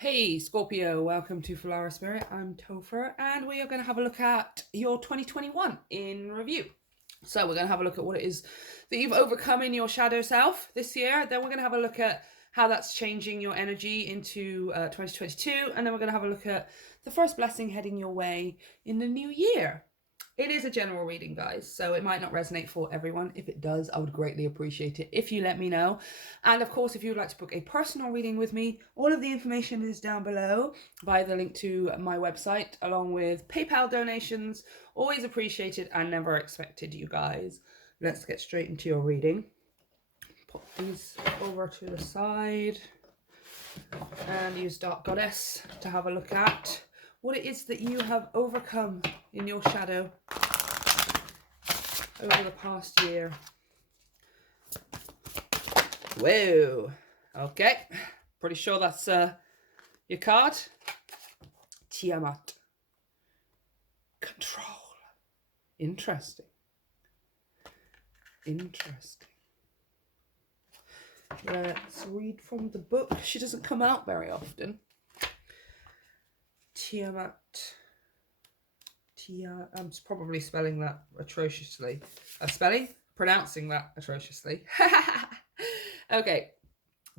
Hey Scorpio, welcome to Filara Spirit. I'm Topher, and we are going to have a look at your 2021 in review. So we're going to have a look at what it is that you've overcome in your shadow self this year. Then we're going to have a look at how that's changing your energy into 2022. And then we're going to have a look at the first blessing heading your way in the new year. It is a general reading, guys, so it might not resonate for everyone. If it does, I would greatly appreciate it if you let me know. And of course, if you would like to book a personal reading with me, all of the information is down below via the link to my website, along with PayPal donations. Always appreciated and never expected, you guys. Let's get straight into your reading. Put these over to the side and use Dark Goddess to have a look at what it is that you have overcome in your shadow over the past year. Whoa. Okay. Pretty sure that's your card. Tiamat. Control. Interesting. Interesting. Let's read from the book. She doesn't come out very often. Tiamat. I'm probably spelling that atrociously. Pronouncing that atrociously. Okay.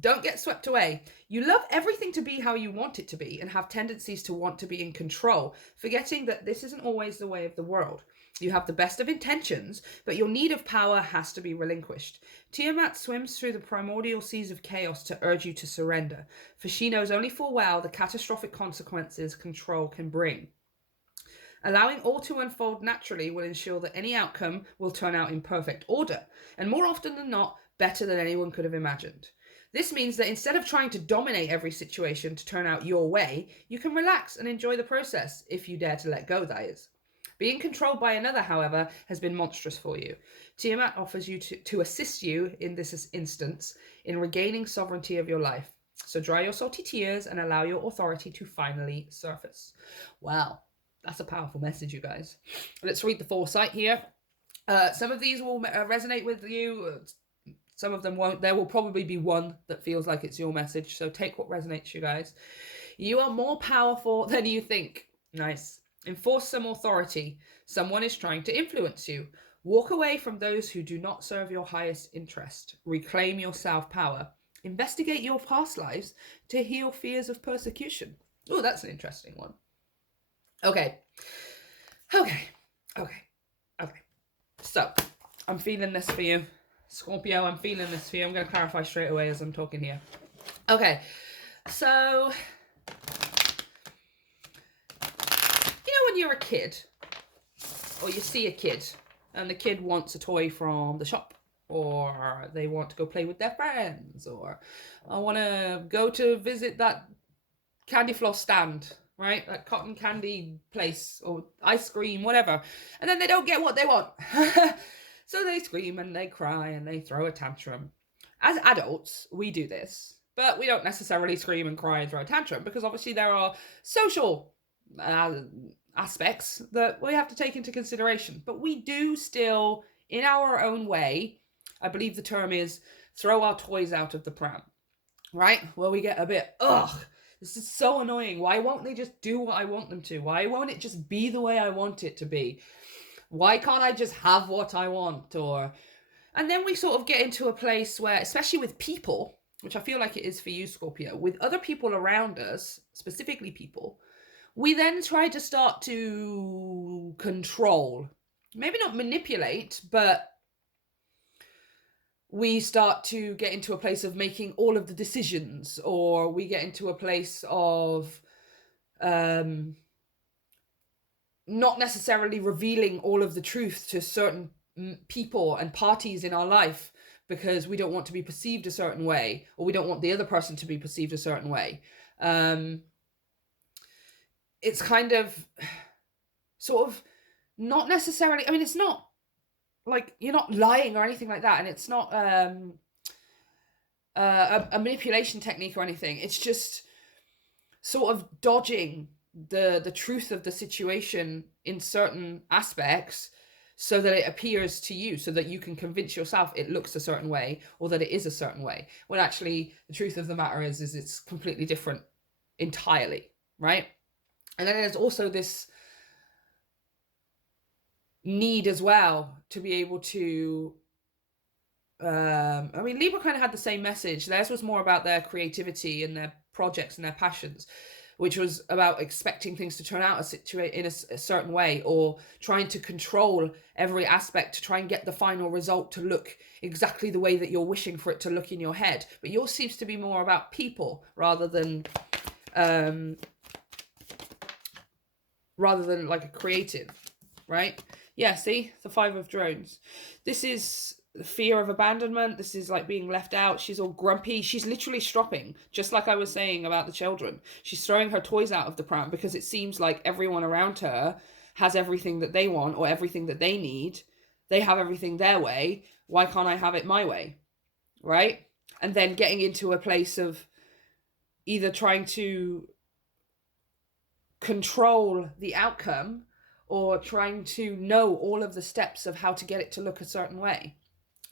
Don't get swept away. You love everything to be how you want it to be and have tendencies to want to be in control, forgetting that this isn't always the way of the world. You have the best of intentions, but your need of power has to be relinquished. Tiamat swims through the primordial seas of chaos to urge you to surrender, for she knows only full well the catastrophic consequences control can bring. Allowing all to unfold naturally will ensure that any outcome will turn out in perfect order, and more often than not, better than anyone could have imagined. This means that instead of trying to dominate every situation to turn out your way, you can relax and enjoy the process, if you dare to let go, that is. Being controlled by another, however, has been monstrous for you. Tiamat offers you to assist you in this instance in regaining sovereignty of your life. So dry your salty tears and allow your authority to finally surface. Wow, that's a powerful message, you guys. Let's read the foresight here. Some of these will resonate with you. Some of them won't. There will probably be one that feels like it's your message. So take what resonates, you guys. You are more powerful than you think. Nice. Enforce some authority. Someone is trying to influence you. Walk away from those who do not serve your highest interest. Reclaim your self-power. Investigate your past lives to heal fears of persecution. Oh, that's an interesting one. Okay. So, I'm feeling this for you. Scorpio, I'm feeling this for you. I'm going to clarify straight away as I'm talking here. Okay, so, when you're a kid, or you see a kid, and the kid wants a toy from the shop, or they want to go play with their friends, or I want to go to visit that candy floss stand, right? That cotton candy place, or ice cream, whatever. And then they don't get what they want. So they scream and they cry and they throw a tantrum. As adults, we do this, but we don't necessarily scream and cry and throw a tantrum because obviously there are social aspects that we have to take into consideration. But we do still, in our own way, I believe the term is throw our toys out of the pram, right? Where we get a bit, this is so annoying. Why won't they just do what I want them to? Why won't it just be the way I want it to be? Why can't I just have what I want? And then we sort of get into a place where, especially with people, which I feel like it is for you, Scorpio, with other people around us, specifically people, we then try to start to control. Maybe not manipulate, but we start to get into a place of making all of the decisions, or we get into a place of not necessarily revealing all of the truth to certain people and parties in our life because we don't want to be perceived a certain way, or we don't want the other person to be perceived a certain way. It's kind of sort of not necessarily, I mean, it's not like you're not lying or anything like that, and it's not a manipulation technique or anything. It's just sort of dodging the truth of the situation in certain aspects so that it appears to you, so that you can convince yourself it looks a certain way or that it is a certain way, when actually the truth of the matter is it's completely different entirely, right? And then there's also this need as well to be able to I mean, Libra kind of had the same message. Theirs was more about their creativity and their projects and their passions, which was about expecting things to turn out in a certain way, or trying to control every aspect to try and get the final result to look exactly the way that you're wishing for it to look in your head. But yours seems to be more about people rather than like a creative, right? Yeah, see, the 5 of drones. This is the fear of abandonment. This is like being left out. She's all grumpy. She's literally stropping, just like I was saying about the children. She's throwing her toys out of the pram because it seems like everyone around her has everything that they want or everything that they need. They have everything their way. Why can't I have it my way? Right? And then getting into a place of either trying to control the outcome or trying to know all of the steps of how to get it to look a certain way,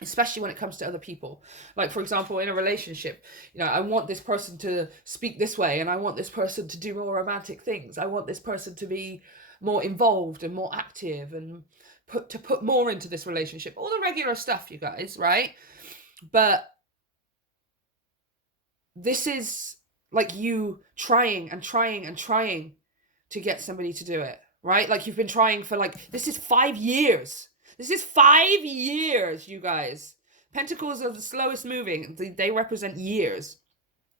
especially when it comes to other people. Like, for example, in a relationship, you know, I want this person to speak this way, and I want this person to do more romantic things. I want this person to be more involved and more active and put more into this relationship. All the regular stuff, you guys, right? But this is like you trying and trying and trying to get somebody to do it, right? Like, you've been trying for this is 5 years. This is 5 years, you guys. Pentacles are the slowest moving. They represent years,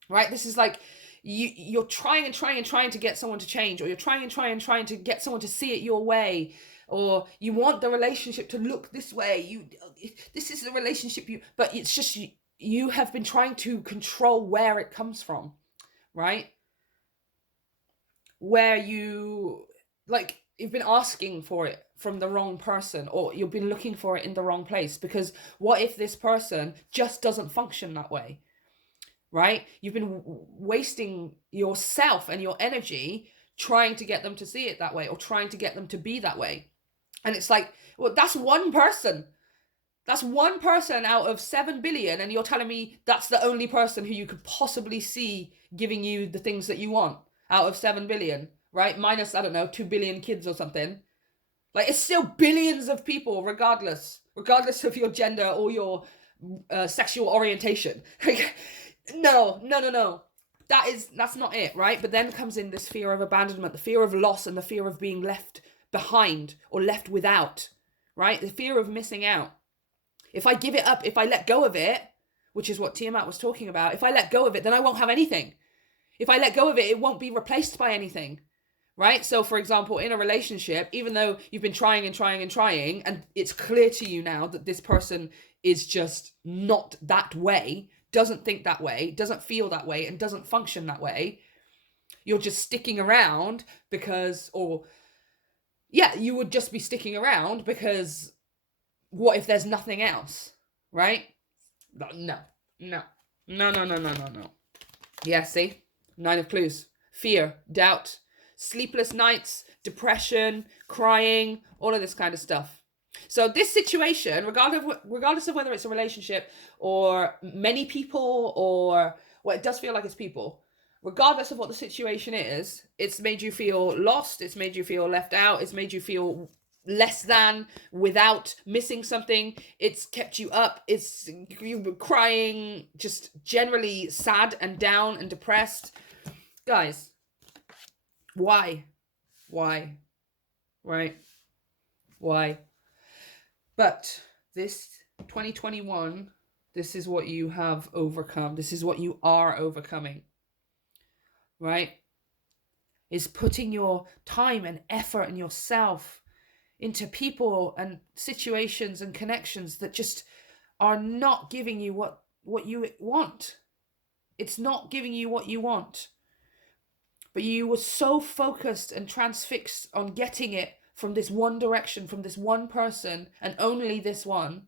right? This is like you're trying and trying and trying to get someone to change, or you're trying and trying and trying to get someone to see it your way, or you want the relationship to look this way. This is the relationship but it's just you have been trying to control where it comes from, right? Where you've been asking for it from the wrong person, or you've been looking for it in the wrong place, because what if this person just doesn't function that way, right? You've been wasting yourself and your energy trying to get them to see it that way, or trying to get them to be that way. And it's like, well, that's one person. That's one person out of 7 billion, and you're telling me that's the only person who you could possibly see giving you the things that you want out of 7 billion, right? Minus, I don't know, 2 billion kids or something. Like, it's still billions of people, regardless of your gender or your sexual orientation. No. That's not it, right? But then comes in this fear of abandonment, the fear of loss, and the fear of being left behind or left without, right? The fear of missing out. If I give it up, if I let go of it, which is what Tiamat was talking about, if I let go of it, then I won't have anything. If I let go of it, it won't be replaced by anything, right? So, for example, in a relationship, even though you've been trying and trying and trying, and it's clear to you now that this person is just not that way, doesn't think that way, doesn't feel that way, and doesn't function that way, you're just sticking around because, you would just be sticking around because what if there's nothing else, right? No. Yeah, see? 9 of clues. Fear, doubt, sleepless nights, depression, crying, all of this kind of stuff. So this situation, regardless of whether it's a relationship or many people, or it does feel like it's people, regardless of what the situation is, it's made you feel lost, it's made you feel left out, it's made you feel less than, without, missing something. It's kept you up, you were crying, just generally sad and down and depressed. Guys, why? Right? Why? But this 2021, this is what you have overcome. This is what you are overcoming, right? Is putting your time and effort and yourself into people and situations and connections that just are not giving you what you want. It's not giving you what you want. But you were so focused and transfixed on getting it from this one direction, from this one person, and only this one,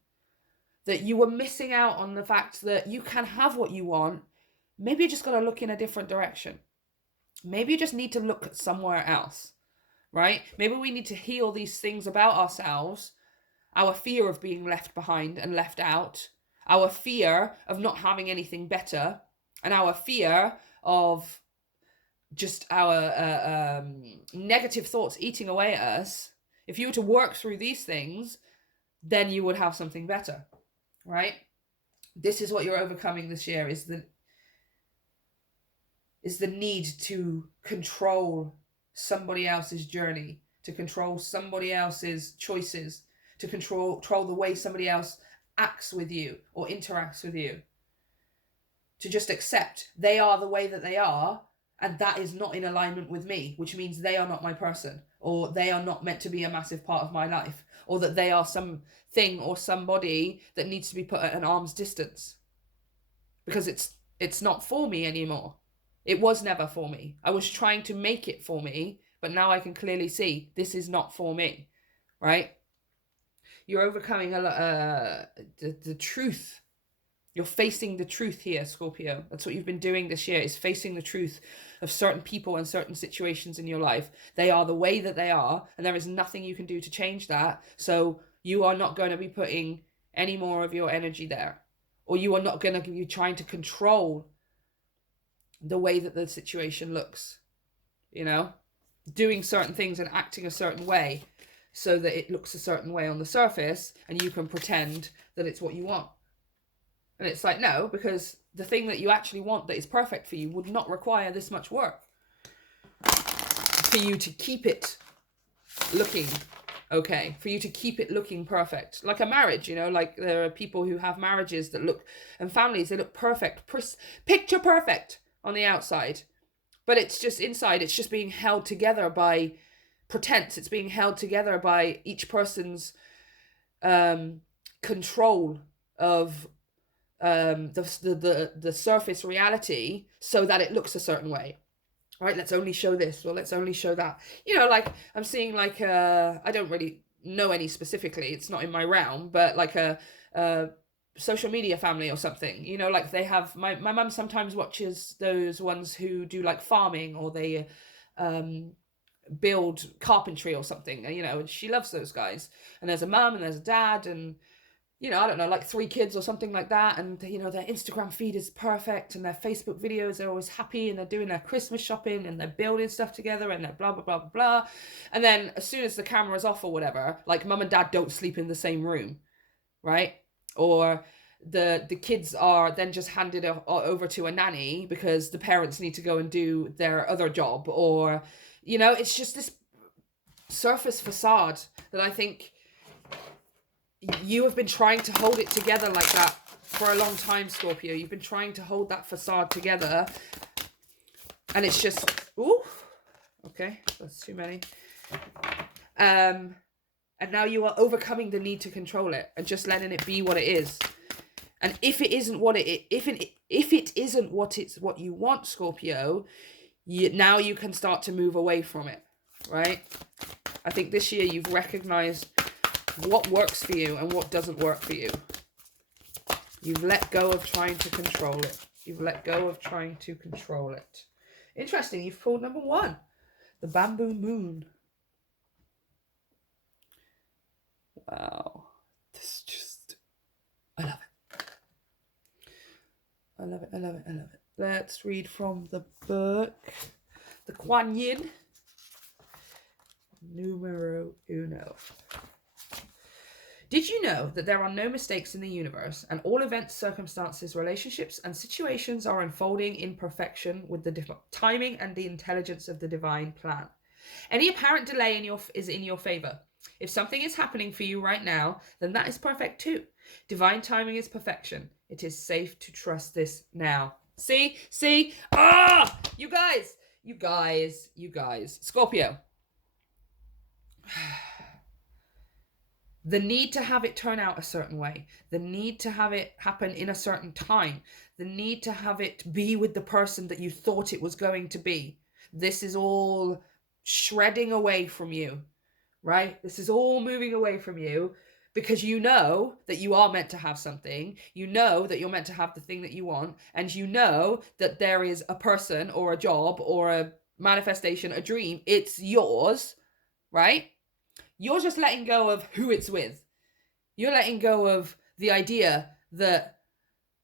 that you were missing out on the fact that you can have what you want. Maybe you just got to look in a different direction. Maybe you just need to look somewhere else, right? Maybe we need to heal these things about ourselves, our fear of being left behind and left out, our fear of not having anything better, and our fear of just our negative thoughts eating away at us, if you were to work through these things, then you would have something better, right? This is what you're overcoming this year, is the need to control somebody else's journey, to control somebody else's choices, to control the way somebody else acts with you or interacts with you. To just accept they are the way that they are, and that is not in alignment with me, which means they are not my person, or they are not meant to be a massive part of my life, or that they are something or somebody that needs to be put at an arm's distance, because it's not for me anymore. It was never for me. I was trying to make it for me, but now I can clearly see this is not for me, right? You're overcoming the truth. You're facing the truth here, Scorpio. That's what you've been doing this year, is facing the truth of certain people and certain situations in your life. They are the way that they are, and there is nothing you can do to change that. So you are not going to be putting any more of your energy there, or you are not going to be trying to control the way that the situation looks, you know, doing certain things and acting a certain way so that it looks a certain way on the surface, and you can pretend that it's what you want. And it's like, no, because the thing that you actually want that is perfect for you would not require this much work for you to keep it looking okay, for you to keep it looking perfect. Like a marriage, you know, like there are people who have marriages that look, and families, they look perfect, picture perfect on the outside. But it's just inside, it's just being held together by pretense. It's being held together by each person's control of the surface reality, so that it looks a certain way, right? Let's only show this, or let's only show that, you know. Like I'm seeing like I don't really know any specifically, it's not in my realm, but like a social media family or something, you know, like they have, my mum sometimes watches those ones who do like farming, or they build carpentry or something, you know, and she loves those guys. And there's a mum and there's a dad, and you know, I don't know, like 3 kids or something like that. And, you know, their Instagram feed is perfect, and their Facebook videos, they're always happy, and they're doing their Christmas shopping, and they're building stuff together, and they're blah, blah, blah, blah, blah. And then as soon as the camera's off or whatever, like mum and dad don't sleep in the same room, right? Or the kids are then just handed over to a nanny because the parents need to go and do their other job. Or, you know, it's just this surface facade that I think you have been trying to hold it together like that for a long time, Scorpio. You've been trying to hold that facade together, and it's just, ooh, okay, that's too many. And now you are overcoming the need to control it and just letting it be what it is. And if it isn't what it isn't what you want, Scorpio, now you can start to move away from it, right? I think this year you've recognized what works for you and what doesn't work for you. You've let go of trying to control it. You've let go of trying to control it. Interesting, you've pulled number 1, the bamboo moon. Wow. This just, I love it. I love it, I love it, I love it. Let's read from the book, the Kuan Yin, numero 1. Did you know that there are no mistakes in the universe, and all events, circumstances, relationships, and situations are unfolding in perfection with the timing and the intelligence of the divine plan? Any apparent delay is in your favor. If something is happening for you right now, then that is perfect too. Divine timing is perfection. It is safe to trust this now. See? You guys. Scorpio. The need to have it turn out a certain way, the need to have it happen in a certain time, the need to have it be with the person that you thought it was going to be. This is all shredding away from you, right? This is all moving away from you, because you know that you are meant to have something. You know that you're meant to have the thing that you want. And you know that there is a person or a job or a manifestation, a dream. It's yours, right? You're just letting go of who it's with. You're letting go of the idea that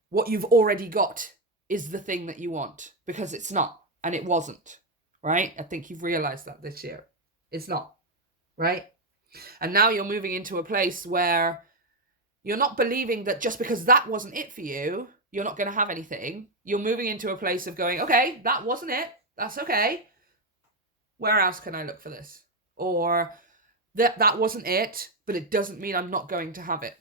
what you've already got is the thing that you want, because it's not, and it wasn't, right? I think you've realized that this year. It's not, right? And now you're moving into a place where you're not believing that just because that wasn't it for you, you're not going to have anything. You're moving into a place of going, okay, that wasn't it. That's okay. Where else can I look for this? Or that wasn't it, but it doesn't mean I'm not going to have it,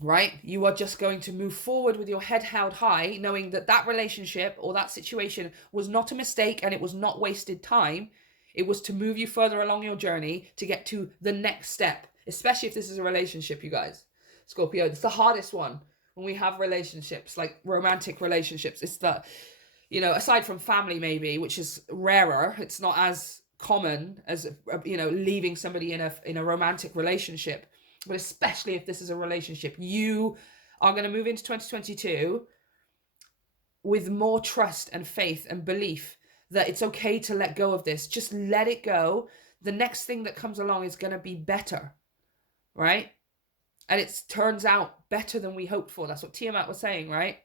right? You are just going to move forward with your head held high, knowing that that relationship or that situation was not a mistake and it was not wasted time. It was to move you further along your journey to get to the next step, especially if this is a relationship, you guys. Scorpio, it's the hardest one when we have relationships, like romantic relationships. It's the, aside from family maybe, which is rarer, it's not as common as, leaving somebody in a romantic relationship. But especially if this is a relationship, you are going to move into 2022 with more trust and faith and belief that it's okay to let go of this. Just let it go. The next thing that comes along is going to be better, right? And it turns out better than we hoped for. That's what Tiamat was saying, right?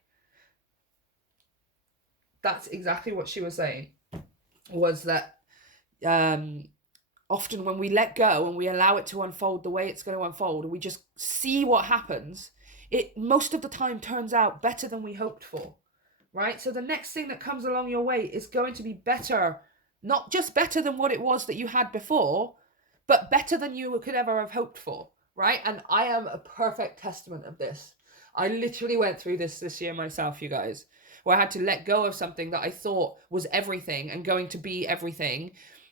That's exactly what she was saying, was that often when we let go and we allow it to unfold the way it's going to unfold, and we just see what happens, it most of the time turns out better than we hoped for, right? So the next thing that comes along your way is going to be better, not just better than what it was that you had before, but better than you could ever have hoped for, right? And I am a perfect testament of this. I literally went through this year myself, you guys, where I had to let go of something that I thought was everything and going to be everything.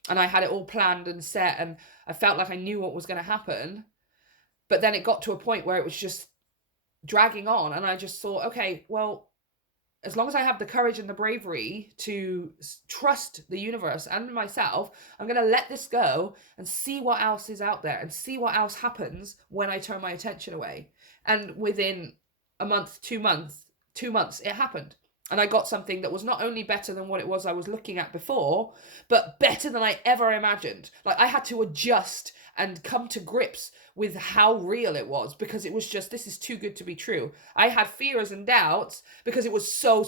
And I had it all planned and set, and I felt like I knew what was going to happen. But then it got to a point where it was just dragging on. And I just thought, okay, well, as long as I have the courage and the bravery to trust the universe and myself, I'm going to let this go and see what else is out there and see what else happens when I turn my attention away. And within a month, 2 months, it happened. And I got something that was not only better than what it was I was looking at before, but better than I ever imagined. Like, I had to adjust and come to grips with how real it was, because it was just, this is too good to be true. I had fears and doubts because it was so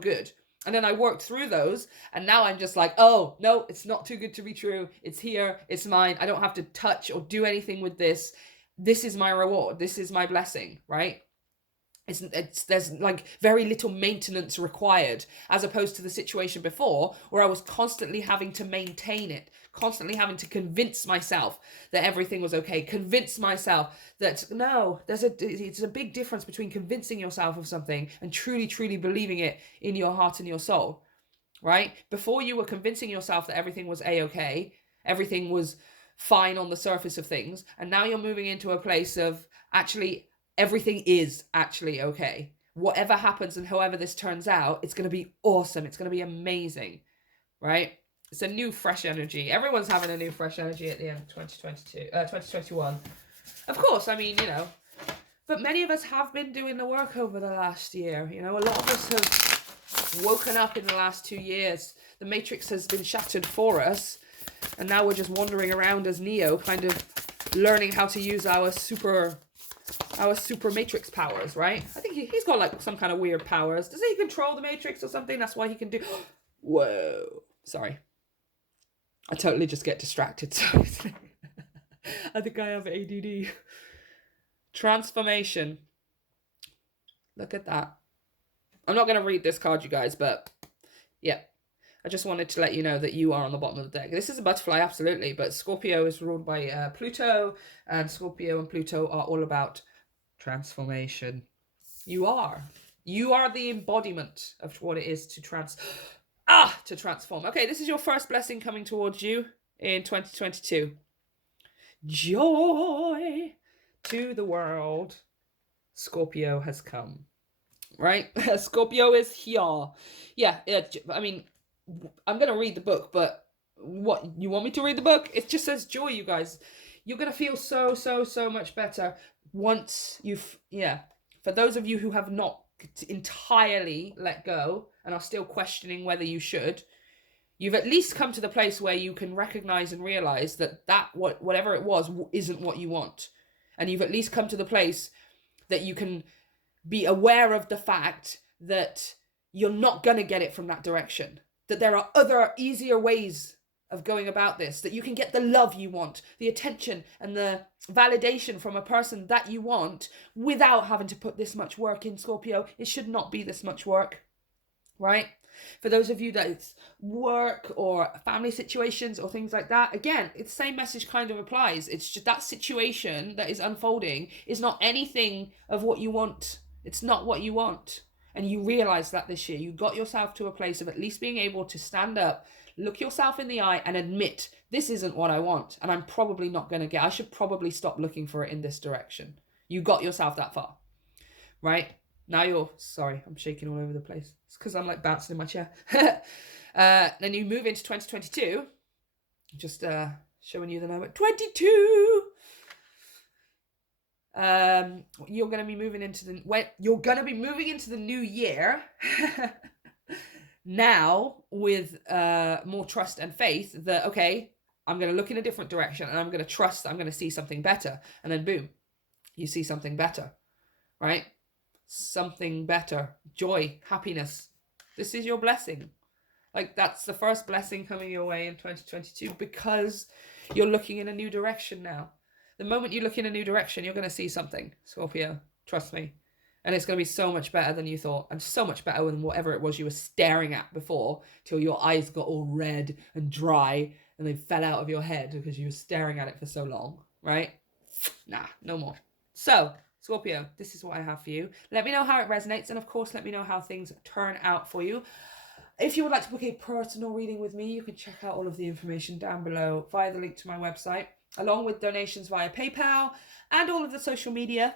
good. And then I worked through those, and now I'm just like, oh, no, it's not too good to be true. It's here. It's mine. I don't have to touch or do anything with this. This is my reward. This is my blessing, right? There's like very little maintenance required, as opposed to the situation before where I was constantly having to maintain it, constantly having to convince myself that everything was okay, convince myself that no, it's a big difference between convincing yourself of something and truly believing it in your heart and your soul, right? Before, you were convincing yourself that everything was a-okay, everything was fine on the surface of things, and now you're moving into a place of actually everything is actually okay. Whatever happens and however this turns out, it's going to be awesome. It's going to be amazing, right? It's a new, fresh energy. Everyone's having a new, fresh energy at the end of 2021. Of course, I mean, but many of us have been doing the work over the last year. A lot of us have woken up in the last 2 years. The matrix has been shattered for us. And now we're just wandering around as Neo, kind of learning how to use our super matrix powers, right? I think he's got like some kind of weird powers. Does he control the matrix or something? That's why he can do... Whoa. Sorry. I totally just get distracted. Sorry. I think I have ADD. Transformation. Look at that. I'm not going to read this card, you guys, but yeah. I just wanted to let you know that you are on the bottom of the deck. This is a butterfly, absolutely, but Scorpio is ruled by Pluto, and Scorpio and Pluto are all about transformation. You are the embodiment of what it is to transform. Okay, this is your first blessing coming towards you in 2022. Joy to the world. Scorpio has come, right? Scorpio is here. Yeah, I mean, I'm going to read the book, but what, you want me to read the book? It just says joy, you guys. You're going to feel so much better once for those of you who have not entirely let go and are still questioning whether you should, you've at least come to the place where you can recognize and realize that whatever it was isn't what you want. And you've at least come to the place that you can be aware of the fact that you're not going to get it from that direction. that there are other easier ways of going about this, that you can get the love you want, the attention and the validation from a person that you want without having to put this much work in, Scorpio. It should not be this much work, right? For those of you that it's work or family situations or things like that, again, it's the same message kind of applies. It's just that situation that is unfolding is not anything of what you want. It's not what you want. And you realize that this year. You got yourself to a place of at least being able to stand up, look yourself in the eye and admit, this isn't what I want. And I'm probably not going to get, I should probably stop looking for it in this direction. You got yourself that far, right? Now you're, sorry, I'm shaking all over the place. It's because I'm like bouncing in my chair. Then you move into 2022. Just showing you the number 22. You're going to be moving into the new year now with more trust and faith that, okay, I'm going to look in a different direction and I'm going to trust that I'm going to see something better. And then boom, you see something better, right? Something better, joy, happiness. This is your blessing. Like, that's the first blessing coming your way in 2022 because you're looking in a new direction now. The moment you look in a new direction, you're going to see something, Scorpio. Trust me. And it's going to be so much better than you thought, and so much better than whatever it was you were staring at before, till your eyes got all red and dry and they fell out of your head because you were staring at it for so long, right? Nah, no more. So, Scorpio, this is what I have for you. Let me know how it resonates, and of course, let me know how things turn out for you. If you would like to book a personal reading with me, you can check out all of the information down below via the link to my website, along with donations via PayPal and all of the social media,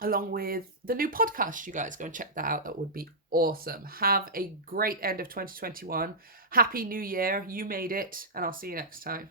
along with the new podcast. You guys go and check that out. That would be awesome. Have a great end of 2021. Happy New Year. You made it, and I'll see you next time.